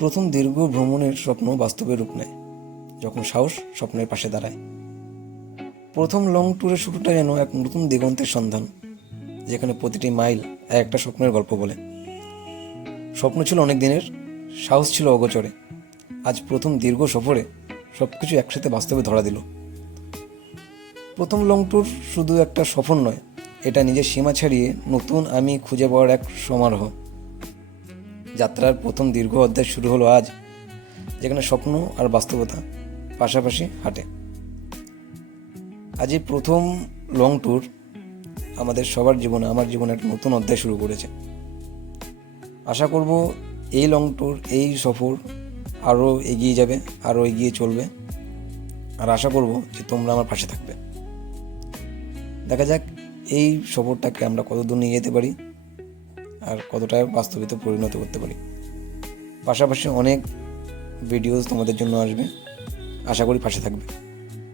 প্রথম দীর্ঘ ভ্রমণের স্বপ্ন বাস্তবে রূপ নেয় যখন সাহস স্বপ্নের পাশে দাঁড়ায়। প্রথম লং ট্যুরের শুরুটা যেন এক নতুন দিগন্তের সন্ধান, যেখানে প্রতিটি মাইল একটা স্বপ্নের গল্প বলে। স্বপ্ন ছিল অনেক দিনের, সাহস ছিল অগোচরে। আজ প্রথম দীর্ঘ সফরে সব কিছু একসাথে বাস্তবে ধরা দিল। প্রথম লং ট্যুর শুধু একটা সফর নয়, এটা নিজের সীমা ছাড়িয়ে নতুন আমি খুঁজে পাওয়ার এক সমারোহ। যাত্রার প্রথম দীর্ঘ অধ্যায় শুরু হলো আজ, যেখানে স্বপ্ন আর বাস্তবতা পাশাপাশি হাঁটে। আজ এই প্রথম লং ট্যুর আমাদের সবার জীবনে, আমার জীবনে একটা নতুন অধ্যায় শুরু করেছে। আশা করব এই লং ট্যুর, এই সফর আরও এগিয়ে যাবে, আরও এগিয়ে চলবে। আর আশা করব যে তোমরা আমার পাশে থাকবে। দেখা যাক এই সফরটাকে আমরা কতদূর নিয়ে যেতে পারি আর কতটা বাস্তবিত পরিণত করতে পারি। পাশাপাশি অনেক ভিডিওস তোমাদের জন্য আসবে, আশা করি পাশে থাকবে।